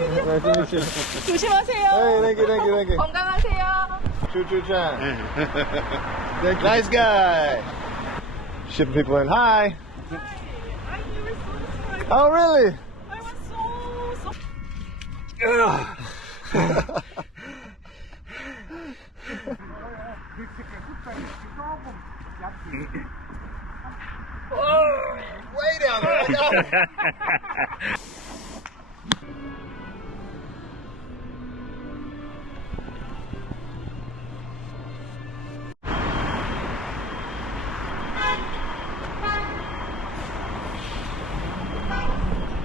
Nice to meet you. 조심하세요. Hey, thank you, thank you, thank you. 건강하세요. Choo-choo-chan. Nice guy. Shipping people in. Hi. I never saw this guy. Oh, really? I was so. Way down there.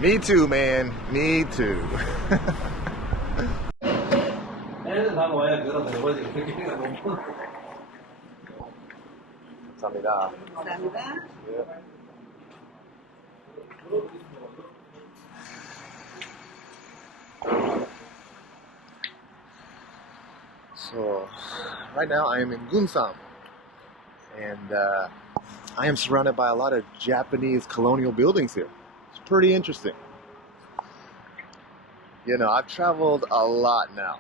Me too, man. Me too. 감사합니다. 감사합니다. So, right now I am in Gunsan, and I am surrounded by a lot of Japanese colonial buildings here. It's pretty interesting. You know, I've traveled a lot now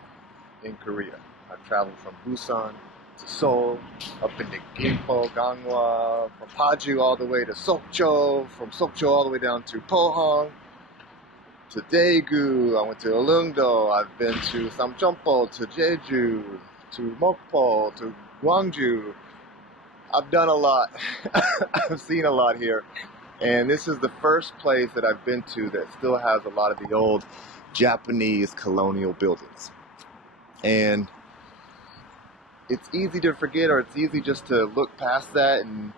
in Korea. I've traveled from Busan to Seoul, up into Gimpo, Gangwon, from Paju all the way to Sokcho, from Sokcho all the way down to Pohang, to Daegu. I went to Ulleungdo. I've been to Samcheonpo, to Jeonju, to Mokpo, to Gwangju. I've done a lot. I've seen a lot here. And this is the first place that I've been to that still has a lot of the old Japanese colonial buildings. And it's easy to forget, or it's easy just to look past that, and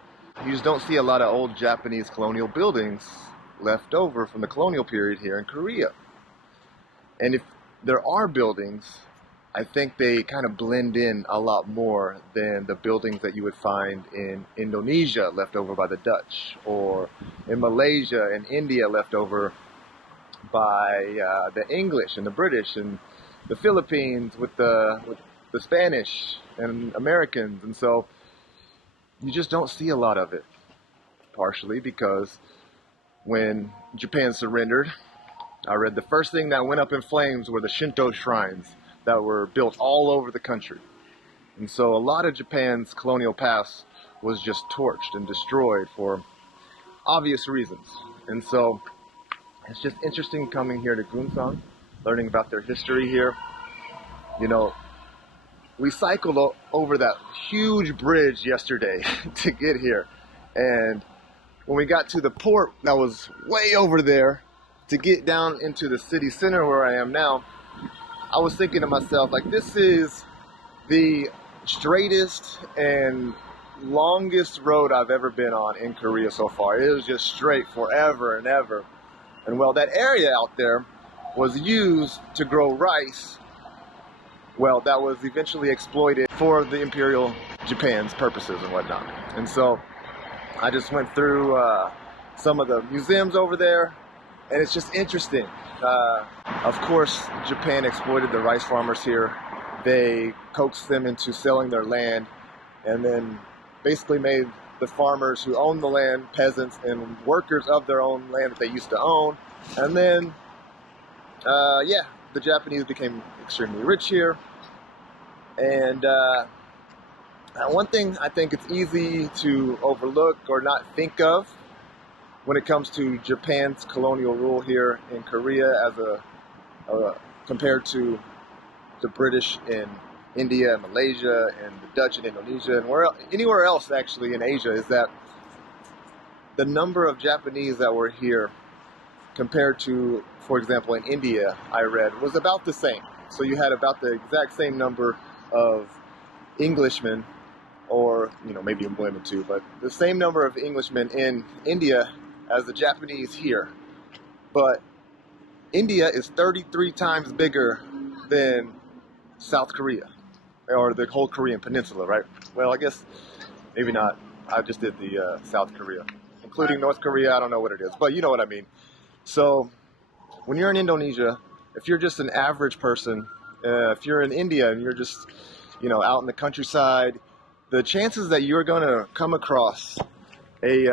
you just don't see a lot of old Japanese colonial buildings left over from the colonial period here in Korea. And if there are buildings, I think they kind of blend in a lot more than the buildings that you would find in Indonesia left over by the Dutch, or in Malaysia and India left over by the English and the British, and the Philippines with the Spanish and Americans. And so you just don't see a lot of it, partially because when Japan surrendered, I read the first thing that went up in flames were the Shinto shrines that were built all over the country. And so a lot of Japan's colonial past was just torched and destroyed for obvious reasons. And so it's just interesting coming here to Gunsan, learning about their history here. You know, we cycled over that huge bridge yesterday to get here. And when we got to the port that was way over there to get down into the city center where I am now, I was thinking to myself, like, this is the straightest and longest road I've ever been on in Korea so far. It was just straight forever and ever. And well, that area out there was used to grow rice. Well, that was eventually exploited for the Imperial Japan's purposes and whatnot. And so I just went through some of the museums over there, and it's just interesting. Of course, Japan exploited the rice farmers here. They coaxed them into selling their land, and then basically made the farmers who owned the land peasants and workers of their own land that they used to own. And then, the Japanese became extremely rich here. And one thing I think it's easy to overlook or not think of when it comes to Japan's colonial rule here in Korea as compared to the British in India and Malaysia and the Dutch in Indonesia and anywhere else actually in Asia, is that the number of Japanese that were here compared to, for example, in India, I read, was about the same. So you had about the exact same number of Englishmen, or maybe women too, but the same number of Englishmen in India as the Japanese here. But India is 33 times bigger than South Korea, or the whole Korean peninsula, right? Well, I guess maybe not. I just did the South Korea, including North Korea. I don't know what it is, but you know what I mean. So when you're in Indonesia, if you're just an average person, if you're in India and you're just out in the countryside, the chances that you're going to come across a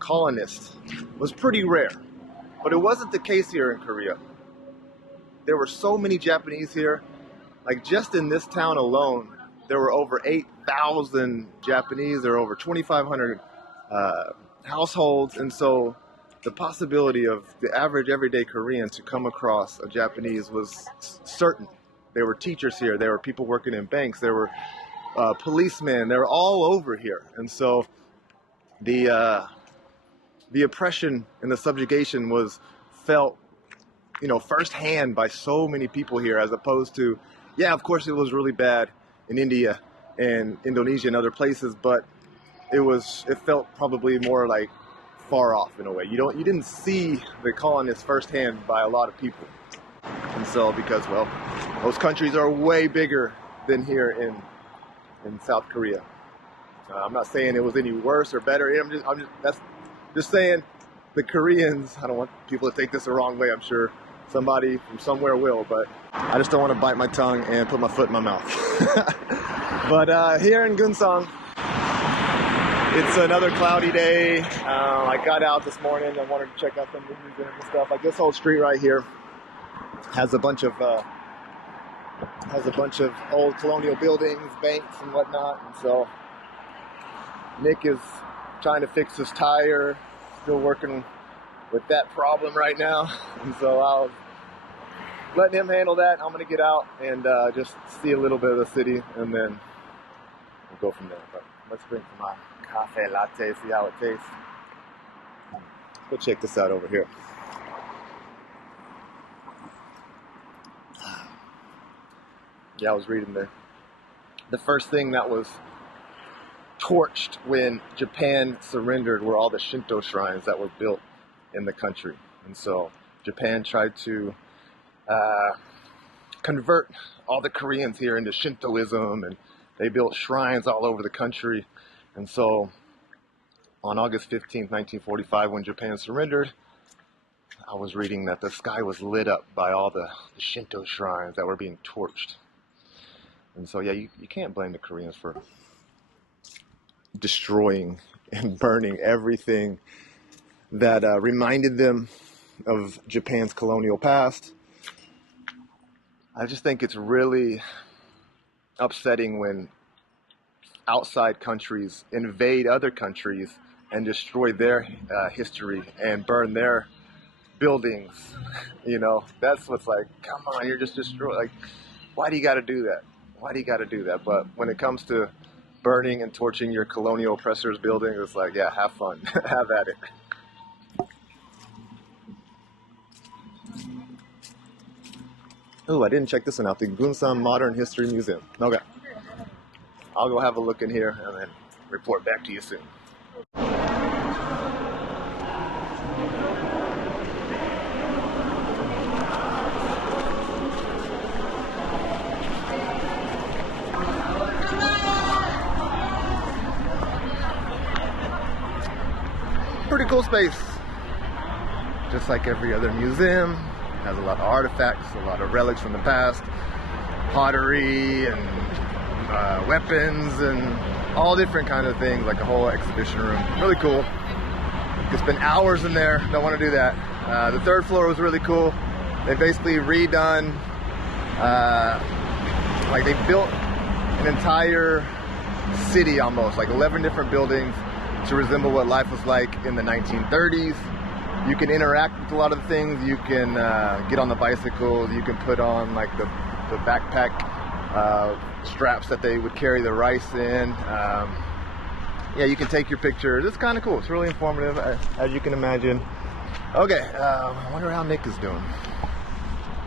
colonist was pretty rare. But it wasn't the case here in Korea. there were so many Japanese here. Like just in this town alone, there were over 8,000 Japanese. There were over 2,500 households. And so the possibility of the average everyday Korean to come across a Japanese was certain. There were teachers here. There were people working in banks. There were policemen. They were all over here. And so the oppression and the subjugation was felt, you know, firsthand by so many people here, as opposed to, yeah, of course it was really bad in India and Indonesia and other places, but it felt probably more like far off in a way. You didn't see the colonists firsthand by a lot of people. And so because, well, those countries are way bigger than here in South Korea. I'm not saying it was any worse or better. That's just saying the Koreans, I don't want people to take this the wrong way. I'm sure somebody from somewhere will, but I just don't want to bite my tongue and put my foot in my mouth. But here in Gunsan, it's another cloudy day. I got out this morning. I wanted to check out some museums and stuff. Like this whole street right here has a bunch of old colonial buildings, banks, and whatnot. And so Nick is trying to fix his tire, still working with that problem right now. And so I'll let him handle that. I'm going to get out and just see a little bit of the city, and then we'll go from there. But let's drink my cafe latte, see how it tastes. Go check this out over here. Yeah, I was reading the first thing that was torched when Japan surrendered were all the Shinto shrines that were built in the country. And so Japan tried to convert all the Koreans here into Shintoism, and they built shrines all over the country. And so on August 15th, 1945, when Japan surrendered, I was reading that the sky was lit up by all the Shinto shrines that were being torched. And so, yeah, you can't blame the Koreans for destroying and burning everything that reminded them of Japan's colonial past. I just think it's really upsetting when outside countries invade other countries and destroy their history and burn their buildings. You know, that's what's like, come on, you're just destroying. Like, why do you got to do that? Why do you got to do that? But when it comes to burning and torching your colonial oppressors' buildings, it's like, yeah, have fun. Have at it. Oh, I didn't check this one out. The Gunsan Modern History Museum. Okay. I'll go have a look in here and then report back to you soon. Pretty cool space. Just like every other museum, it has a lot of artifacts, a lot of relics from the past, pottery and weapons and all different kind of things, like a whole exhibition room. Really cool. You can spend hours in there. Don't want to do that. The third floor was really cool. They basically redone, like they built an entire city almost, like 11 different buildings to resemble what life was like in the 1930s. You can interact with a lot of things. You can get on the bicycles. You can put on like the backpack straps that they would carry the rice in. Yeah, you can take your pictures. It's kind of cool. It's really informative, as you can imagine. Okay, I wonder how Nick is doing.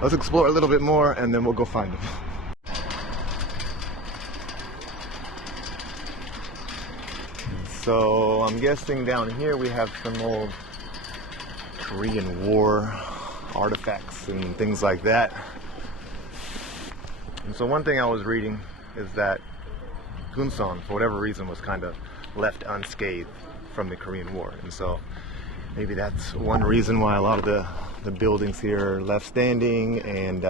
Let's explore a little bit more, and then we'll go find him. So I'm guessing down here we have some old Korean War artifacts and things like that. And so one thing I was reading is that Gunsan, for whatever reason, was kind of left unscathed from the Korean War. And so maybe that's one reason why a lot of the buildings here are left standing. And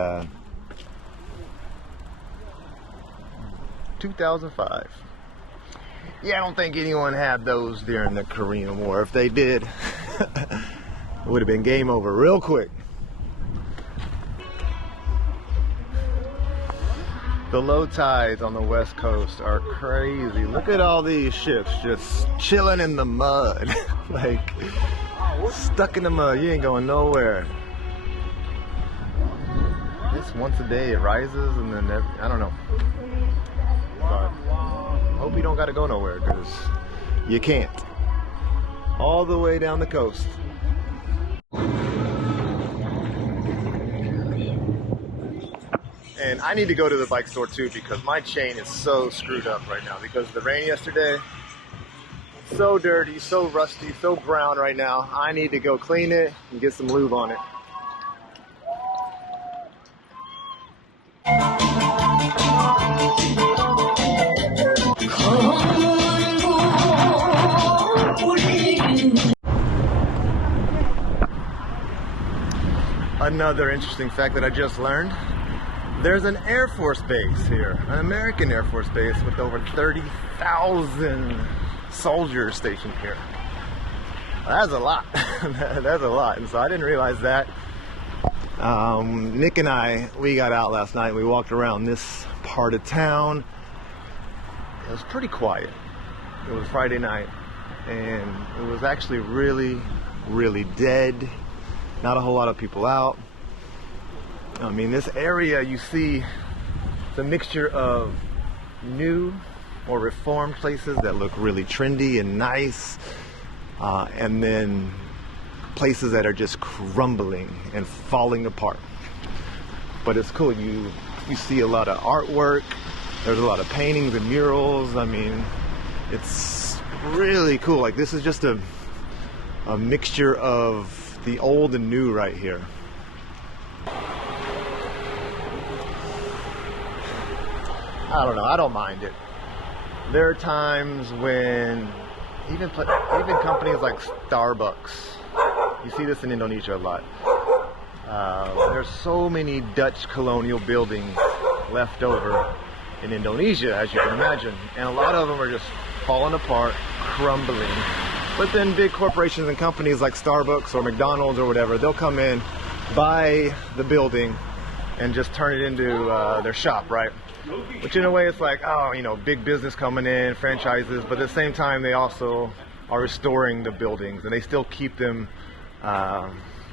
2005. Yeah, I don't think anyone had those during the Korean War. If they did, it would have been game over real quick. The low tides on the west coast are crazy. Look at all these ships just chilling in the mud. Like, stuck in the mud. You ain't going nowhere. It's once a day it rises and then I don't know. But hope you don't gotta go nowhere because you can't. All the way down the coast. And I need to go to the bike store too because my chain is so screwed up right now because of the rain yesterday. So dirty, so rusty, so brown right now. I need to go clean it and get some lube on it. Another interesting fact that I just learned. There's an Air Force base here, an American Air Force base with over 30,000 soldiers stationed here. That's a lot. That's a lot. And so I didn't realize that. Nick and I, we got out last night. We walked around this part of town. It was pretty quiet. It was Friday night and it was actually really, really dead. Not a whole lot of people out. I mean, this area you see, it's a mixture of new or reformed places that look really trendy and nice, and then places that are just crumbling and falling apart. But it's cool. You see a lot of artwork. There's a lot of paintings and murals. I mean, it's really cool. Like, this is just a mixture of the old and new right here. I don't know, I don't mind it. There are times when even companies like Starbucks, you see this in Indonesia a lot. There's so many Dutch colonial buildings left over in Indonesia, as you can imagine, and a lot of them are just falling apart, crumbling. But then big corporations and companies like Starbucks or McDonald's or whatever, they'll come in, buy the building, and just turn it into their shop, right? Which in a way it's like, oh, you know, big business coming in, franchises, but at the same time they also are restoring the buildings and they still keep them,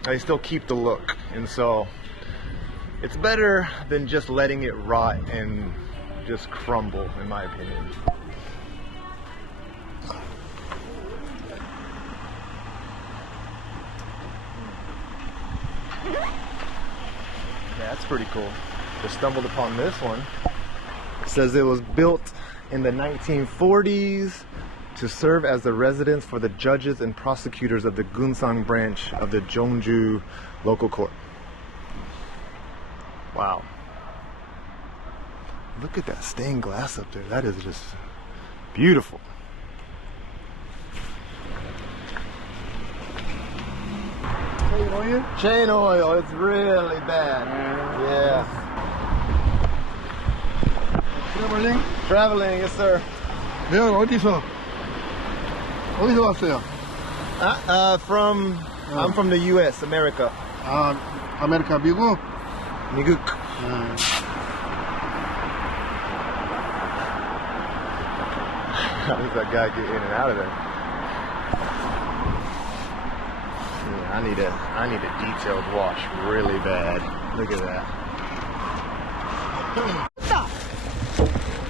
they still keep the look. And so it's better than just letting it rot and just crumble, in my opinion. Yeah, that's pretty cool. Just stumbled upon this one. It says it was built in the 1940s to serve as the residence for the judges and prosecutors of the Gunsan branch of the Jeonju local court. Wow. Look at that stained glass up there. That is just beautiful. Chain oil? Chain oil, it's really bad. Yeah. Traveling? Traveling, yes sir. 네, 어디서 왔어요? I'm from the U.S., America. 아, 아메리카, 미국? 미국. How does that guy get in and out of there? Yeah, I need a detailed wash really bad. Look at that.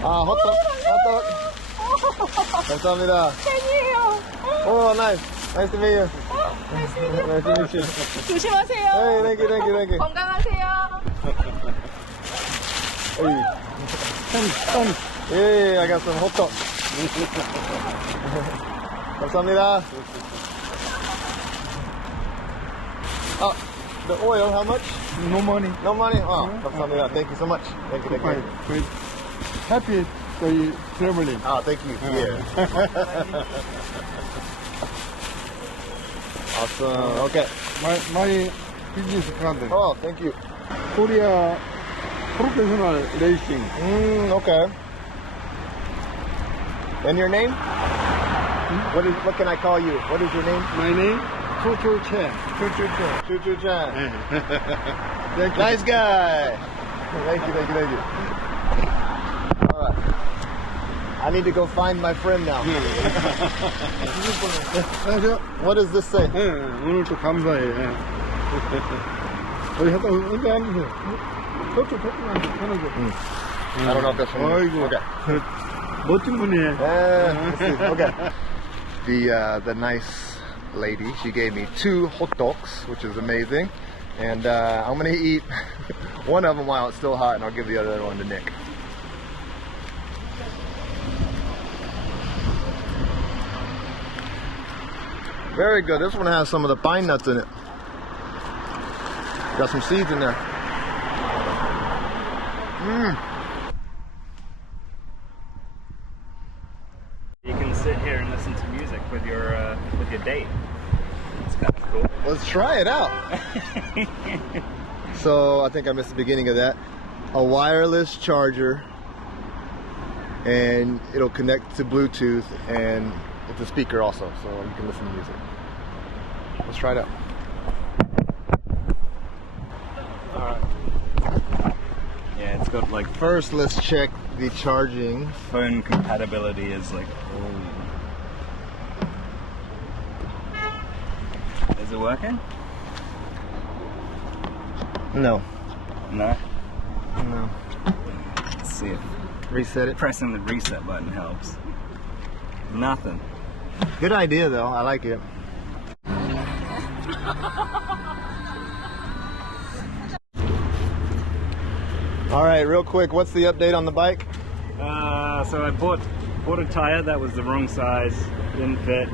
호떡. 감사합니다. 팬이에요. Oh, nice. Nice to meet you. Nice to meet you. Nice to meet you. 조심하세요. Hey, thank you. 건강하세요. Hey, I got some 호떡. 감사합니다. The oil, how much? No money. No money? Oh, 감사합니다. Thank you so much. Thank you. Great. Happy for traveling. Oh, thank you. Yeah. Awesome. Okay. My business card. Oh, thank you. Korea professional racing. Okay. And your name? What can I call you? What is your name? My name? Choo Chan. Choo Chan. Thank you. Nice guy. Thank you. I need to go find my friend now. What does this say? 오늘도 감사해. 여기 갔다 언제 앉으세요? 저쪽 편하죠. I don't know if that's from you. 아이고. Okay. 멋진 분이에요. Let's see. Okay. The nice lady, she gave me 2 hot dogs, which is amazing. And I'm gonna eat one of them while it's still hot, and I'll give the other one to Nick. Very good. This one has some of the pine nuts in it. Got some seeds in there. You can sit here and listen to music with your date. It's kind of cool. Let's try it out. So I think I missed the beginning of that. A wireless charger, and it'll connect to Bluetooth, and it's a speaker also, so you can listen to music. Let's try it out. Yeah, it's got like First, let's check the charging. phone compatibility is like. Is it working? No. No. No. Let's see if Reset it. pressing the reset button helps. Nothing. Good idea though. I like it. All right, real quick, what's the update on the bike? So I bought a tire that was the wrong size, didn't fit.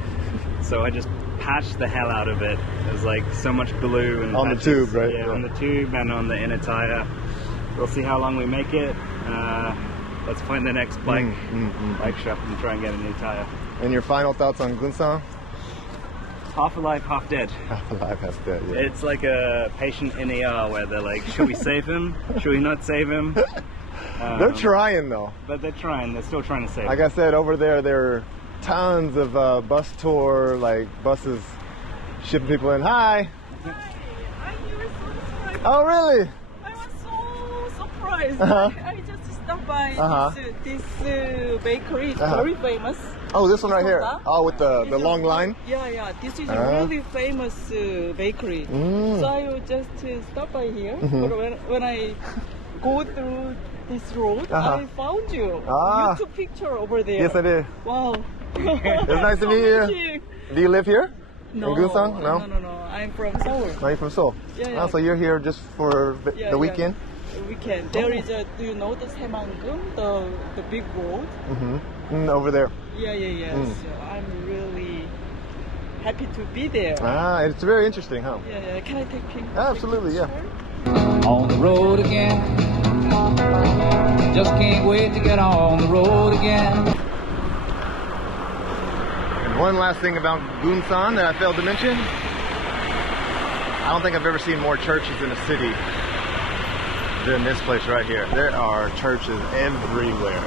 So I just patched the hell out of it. There's like so much glue and On the patches. tube, right? Yeah, on the tube and on the inner tire. We'll see how long we make it. Let's find the next bike shop and try and get a new tire. And your final thoughts on Gunsan? Half alive, half dead. Half alive, half dead, yeah. It's like a patient in ER where they're like, should we save him? Should we not save him? They're trying though. But they're trying. They're still trying to save Like him. I said, over there are tons of bus tour, like buses shipping people in. Hi. You were so surprised. Oh, really? I was so surprised. Uh-huh. I just stopped by Uh-huh. this bakery. It's Uh-huh. very famous. Oh, this one right here. Soda. Oh, with the It's long a- line. Yeah. This is a Uh-huh. really famous bakery. So I will just stop by here. Mm-hmm. But when I go through this road, Uh-huh. I found you. Ah. You took picture over there. Yes, I did. Wow. It's nice to meet you. Amazing. Do you live here? No, In Gunsan? No? No. I'm from Seoul. Are you from Seoul? Yeah. Oh, so you're here just for Yeah, the weekend? Weekend. There is a. Do you know the Saemangum, the big road? Over there. Yeah. So I'm really happy to be there. Ah, it's very interesting, huh? Yeah. Can I take picture? Absolutely, yeah. On the road again. Just can't wait to get on the road again. And one last thing about Gunsan that I failed to mention. I don't think I've ever seen more churches in a city than this place right here. There are churches everywhere.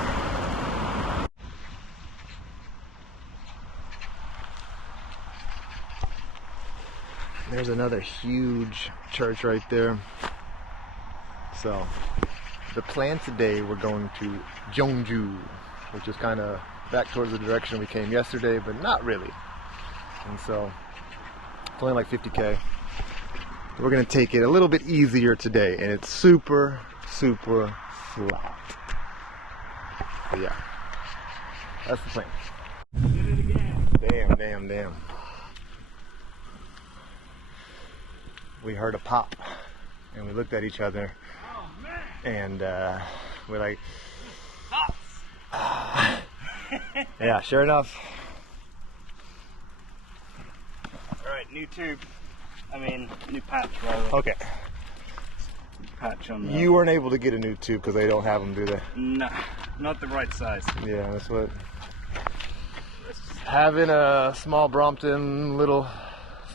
There's another huge church right there. So, the plan today, we're going to Jeonju, which is kind of back towards the direction we came yesterday, but not really. And so, it's only like 50K. We're gonna take it a little bit easier today, and it's super flat. But yeah, that's the plan. Damn. We heard a pop, and we looked at each other, and we're like, yeah, sure enough. Alright, new tube. New patch rather. Okay. Patch on the... You weren't able to get a new tube because they don't have them, do they? No, not the right size. Yeah, that's what. Having a small Brompton, little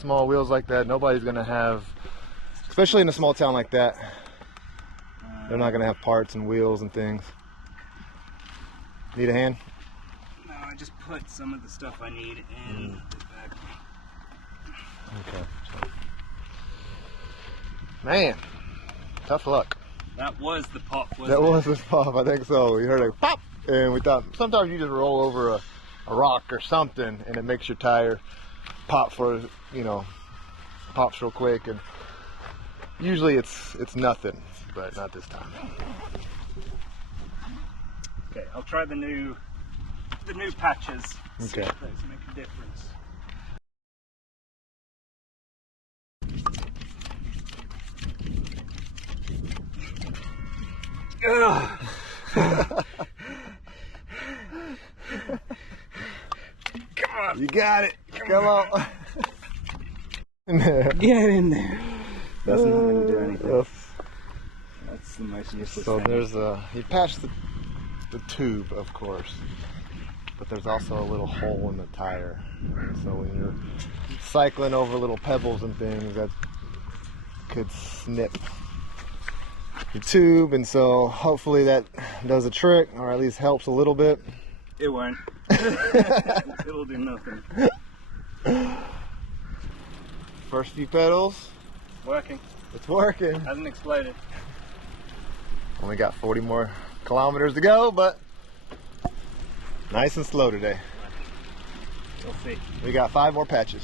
small wheels like that, nobody's gonna have, especially in a small town like that. They're not gonna have parts and wheels and things. Need a hand? No, I just put some of the stuff I need in the bag. Okay. Man, tough luck. That was the pop, wasn't That it? was the pop, I think so. We heard a pop. and we thought sometimes you just roll over a rock or something and it makes your tire pop for, you know, pops real quick, and usually it's nothing, but not this time. Okay, I'll try the new patches. See Okay. if those make a difference. Come on. You got it. Come on. Get in there. That's not going to do anything. That's the most useless So thing. there's you patch the tube, of course, but there's also a little hole in the tire. So when you're cycling over little pebbles and things, that could snip your tube, and so hopefully that does a trick, or at least helps a little bit. It won't. It'll do nothing. First few pedals, Working. it's working. Hasn't exploded. Only got 40 more kilometers to go, but nice and slow today. We'll see. We got 5 more patches.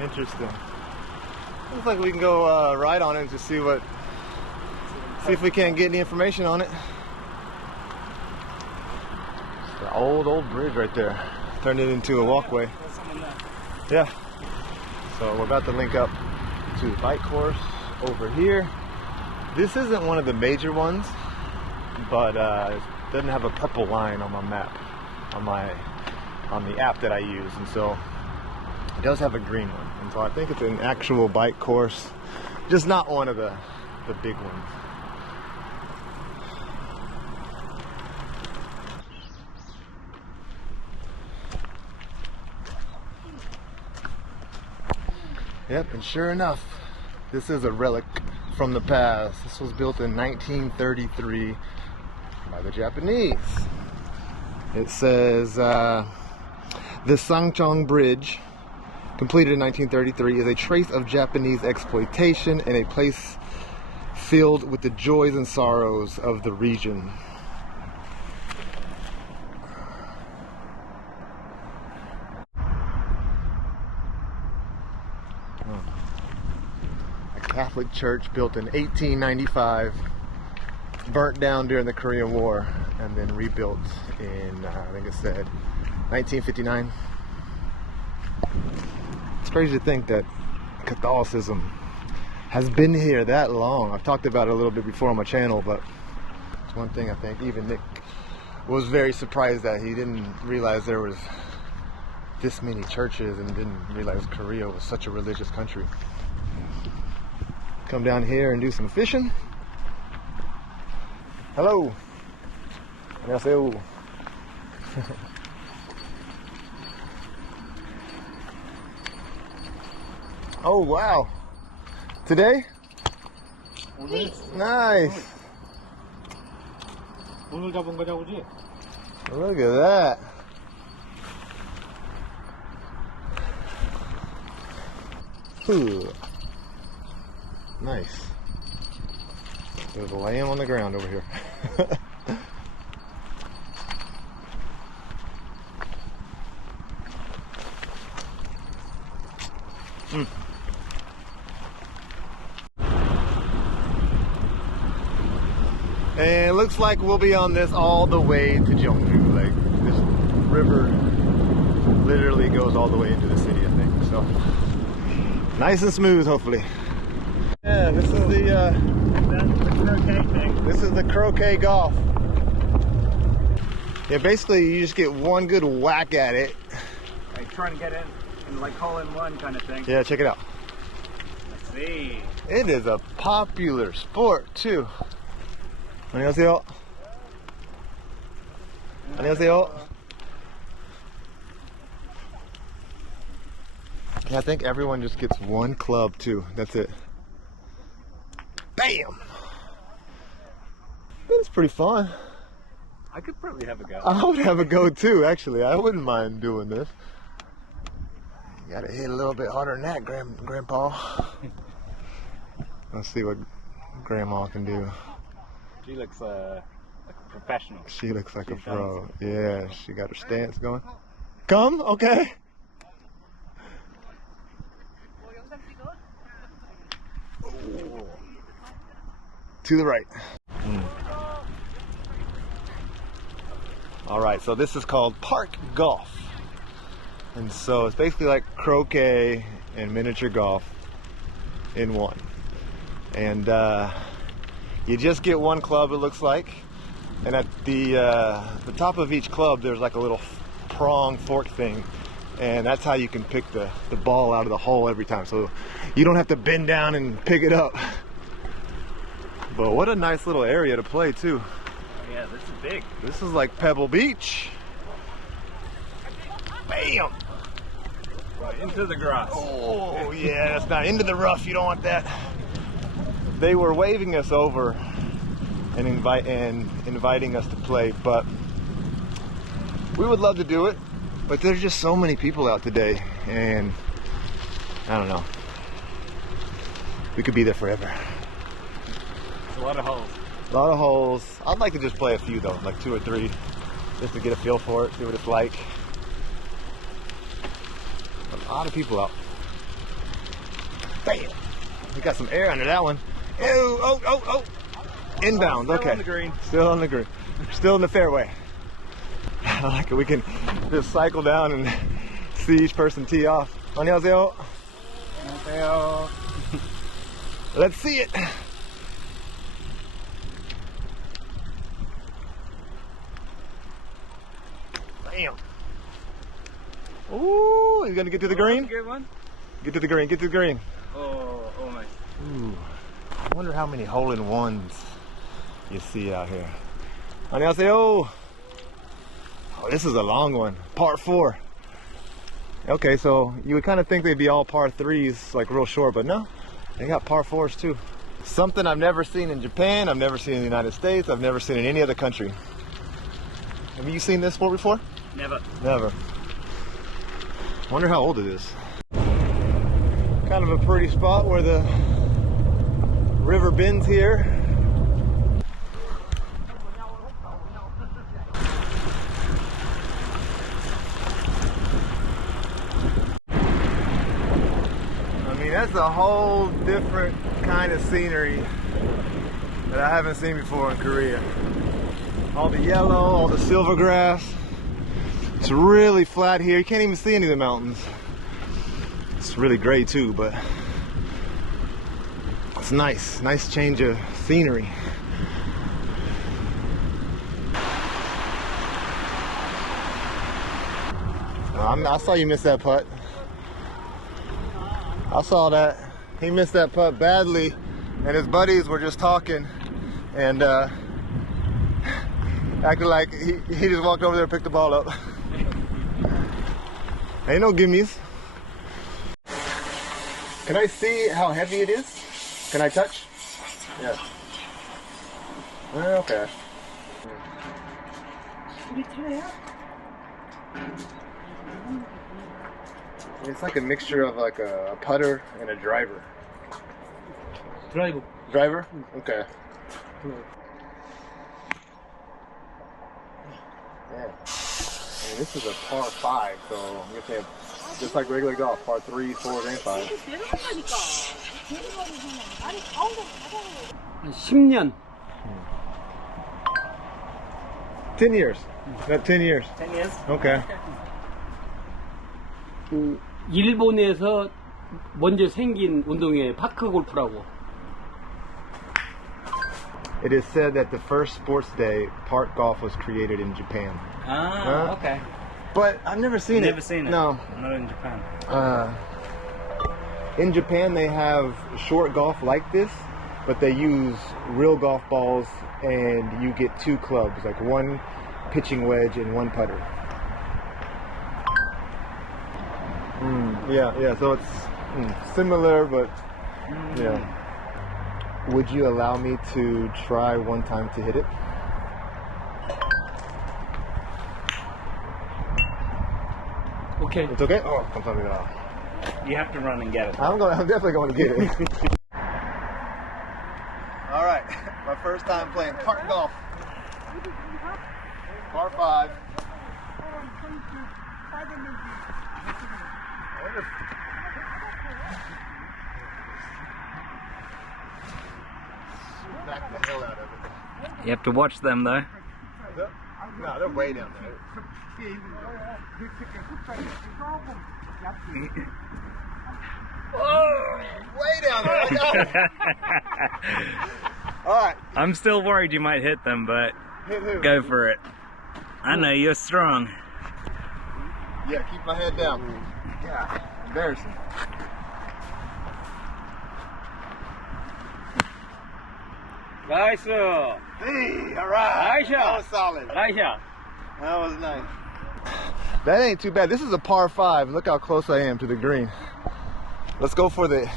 Interesting. Looks like we can go ride on it and just see if we can't get any information on it. It's the old bridge right there. Turned it into a walkway. There's someone there. Yeah. So we're about to link up to the bike course over here. This isn't one of the major ones, but it doesn't have a purple line on my map, on the app that I use, and so it does have a green one. And so I think it's an actual bike course, just not one of the big ones. Yep, and sure enough, this is a relic from the past. This was built in 1933 by the Japanese. It says the Sangchong Bridge, completed in 1933, is a trace of Japanese exploitation and a place filled with the joys and sorrows of the region. Catholic church built in 1895, burnt down during the Korean War, and then rebuilt in, I think it said, 1959. It's crazy to think that Catholicism has been here that long. I've talked about it a little bit before on my channel, but it's one thing I think even Nick was very surprised that he didn't realize there was this many churches and didn't realize Korea was such a religious country. Come down here and do some fishing. Hello. 안녕하세요. Oh wow. Today? Nice. 오늘 잡은 거냐 보지? Look at that. Ooh. Nice. There's a lamb on the ground over here. And it looks like we'll be on this all the way to Jeonju. Like, this river literally goes all the way into the city, I think. So, nice and smooth, hopefully. Yeah, this is That's the croquet thing. this is the croquet golf. Yeah, basically you just get one good whack at it. Like trying to get in and like hole in one kind of thing. Yeah, check it out. Let's see. It is a popular sport too. 안녕하세요. 안녕하세요. Yeah, I think everyone just gets one club too. That's it. Bam! It's pretty fun. I could probably have a go. I would have a go too, actually. I wouldn't mind doing this. You gotta hit a little bit harder than that, Grandpa. Let's see what Grandma can do. She looks like a professional. She looks like a She's pro. done. Yeah, she got her stance going. Come, okay. Ooh. To the right. All right, so this is called park golf. And so it's basically like croquet and miniature golf in one. And you just get one club, it looks like. And at the top of each club, there's like a little prong fork thing. And that's how you can pick the ball out of the hole every time. So you don't have to bend down and pick it up. But what a nice little area to play too. Oh, yeah, this is big. This is like Pebble Beach. Bam! Right into the grass. Oh yeah, that's not into the rough. You don't want that. They were waving us over and inviting us to play, but we would love to do it. But there's just so many people out today, and I don't know. We could be there forever. It's a lot of holes. A lot of holes. I'd like to just play a few though, like 2 or 3, just to get a feel for it, see what it's like. A lot of people out. Bam! We got some air under that one. Ew, oh. Inbound, Still okay. on the green. Still on the green. Still in the fairway. I like it. We can just cycle down and see each person tee off. 안녕하세요. 안녕하세요. Let's see it. Bam. Ooh, he's gonna get to the green? Good one. Get to the green, get to the green. Oh, nice. Ooh. I wonder how many hole-in-ones you see out here. 안녕하세요. Oh, this is a long one. Par 4. Okay, so you would kind of think they'd be all par 3s, like real short, but no. They got par 4s too. Something I've never seen in Japan, I've never seen in the United States, I've never seen in any other country. Have you seen this sport before? Never. Never. Wonder how old it is. Kind of a pretty spot where the river bends here. I mean, that's a whole different kind of scenery that I haven't seen before in Korea. All the yellow, all the silver grass. It's really flat here. You can't even see any of the mountains. It's really gray too, but it's nice. Nice change of scenery. I saw you miss that putt. I saw that. He missed that putt badly, and his buddies were just talking and acting like he just walked over there and picked the ball up. Ain't no gimmies. Can I see how heavy it is? Can I touch? Yeah. Okay. It's like a mixture of like a putter and a driver. 드라이브. Driver? Okay. Yeah. And this is a par 5, so I'm gonna say just like regular golf, par 3, 4, and 5. 한 10년. 10 years. Not 10 years. 10 years. Okay. 일본에서 먼저 생긴 운동이에요. 파크 골프라고. It is said that the first sports day, park golf, was created in Japan. Ah, okay. But I've never seen it. Never seen it. No. Not in Japan. In Japan, they have short golf like this, but they use real golf balls, and you get 2 clubs, like 1 pitching wedge and 1 putter. Yeah, so it's similar, but yeah. Would you allow me to try one time to hit it? 오케이. It's okay? Oh, 감사합니다. You have to run and get it. I'm definitely going to get it. My first time playing park golf. Par 5. Back the hell out of it. You have to watch them though. No, they're way down there. Oh, way down there. I know. All right. I'm still worried you might hit them, but Hit who? go for it. I know you're strong. Yeah, keep my head down. Yeah, embarrassing. Nice. Hey, all right. That was solid. That was nice. That ain't too bad. This is a par 5. Look how close I am to the green. Let's go for the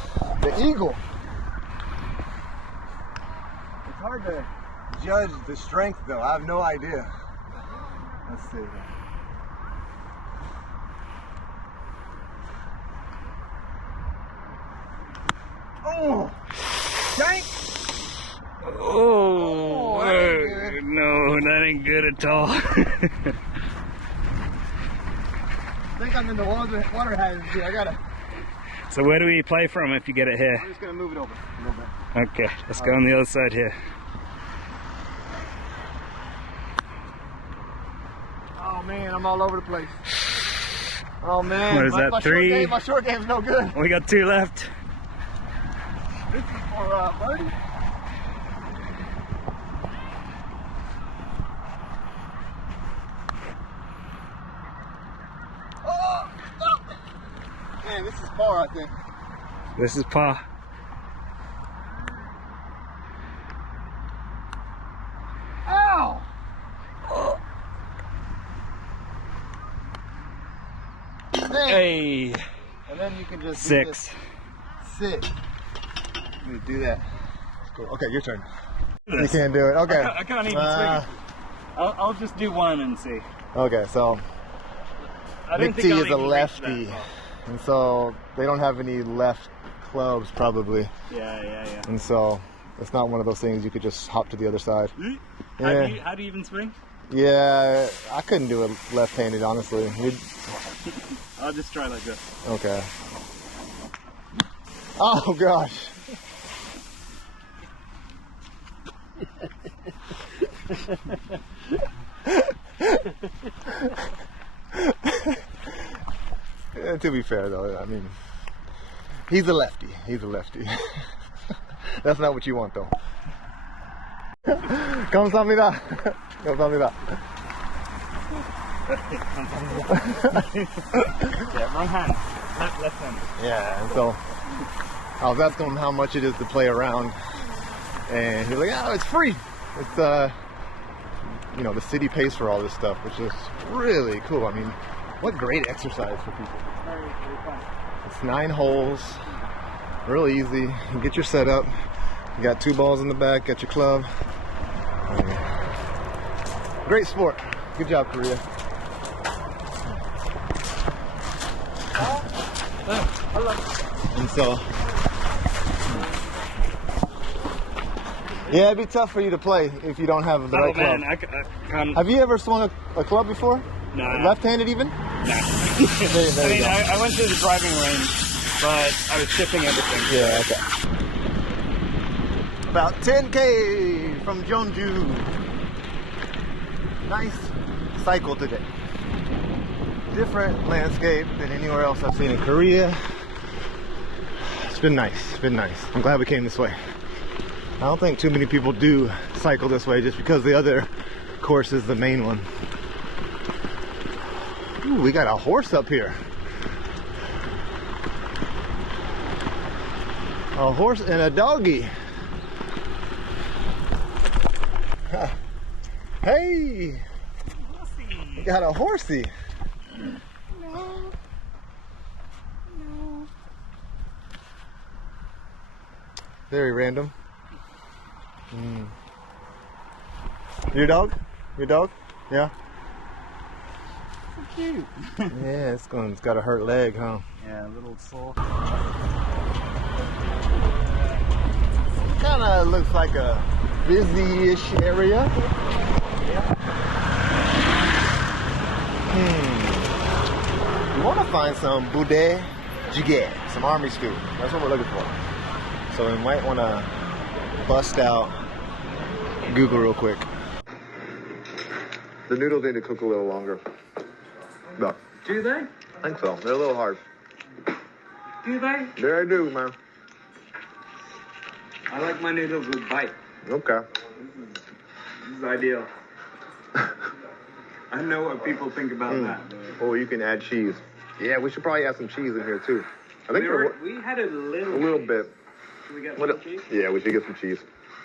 eagle. It's hard to judge the strength though. I have no idea. Let's see. Oh, dang. Oh, that ain't good. no, that ain't good at all. I think I'm in the water hazard here. I gotta. So where do we play from if you get it here? I'm just gonna move it over a little bit. Okay, let's go on the other side here. Oh man, I'm all over the place. Oh man, What is that, my 3? My short game's no good. We got 2 left. This is for birdie. Oh, no. Man, this is par, I think. This is par. Ow! Dang. Hey, And then you can just 6. Sit. Let me do that. Cool. Okay, your turn. You can't do it. Okay. I can't even swing. I'll just do one and see. Okay, so I don't Big think T I'll is a even reach lefty, that far. and so they don't have any left clubs probably, Yeah. and so it's not one of those things you could just hop to the other side. Yeah. How do you even swing? Yeah, I couldn't do it left-handed, honestly. I'll just try like this. Okay. Oh gosh. Yeah, to be fair though, I mean, he's a lefty. He's a lefty. That's not what you want though. 감사합니다. 감사합니다. Yeah, wrong hand. Left hand. Yeah, and so I was asking him how much it is to play around, and he's like, "Oh, it's free. It's you know, the city pays for all this stuff, which is really cool. I mean, what great exercise for people. Very fun. It's 9 holes, real easy. You get your setup. You got 2 balls in the back. Got your club. Great sport. Good job, Korea. And so, yeah, it'd be tough for you to play if you don't have the right club. Man, I can't. Have you ever swung a club before? No. Left-handed even? No. There I you mean, go. I went to the driving range, but I was shipping everything. Yeah, okay. About 10K from Jeonju. Nice cycle today. Different landscape than anywhere else I've seen in Korea. It's been nice. It's been nice. I'm glad we came this way. I don't think too many people do cycle this way just because the other course is the main one. Ooh, we got a horse up here. A horse and a doggy. Hey! We got a horsey. No. Very random. Your dog? Your dog? Yeah? So cute. Yeah, it's got a hurt leg, huh? Yeah, a little sore. Kind of looks like a busy-ish area. We want to find some bude jjigae, some army stew. That's what we're looking for. So we might want to bust out Google real quick. The noodles need to cook a little longer. No. Do they? I think so. They're a little hard. Do they? There I do, man. I like my noodles with bite. Okay. This is ideal. I know what people think about that. Oh, you can add cheese. Yeah, we should probably add some cheese in here too. I think We had a little a little bit. Should we get What some cheese? Yeah, we should get some cheese.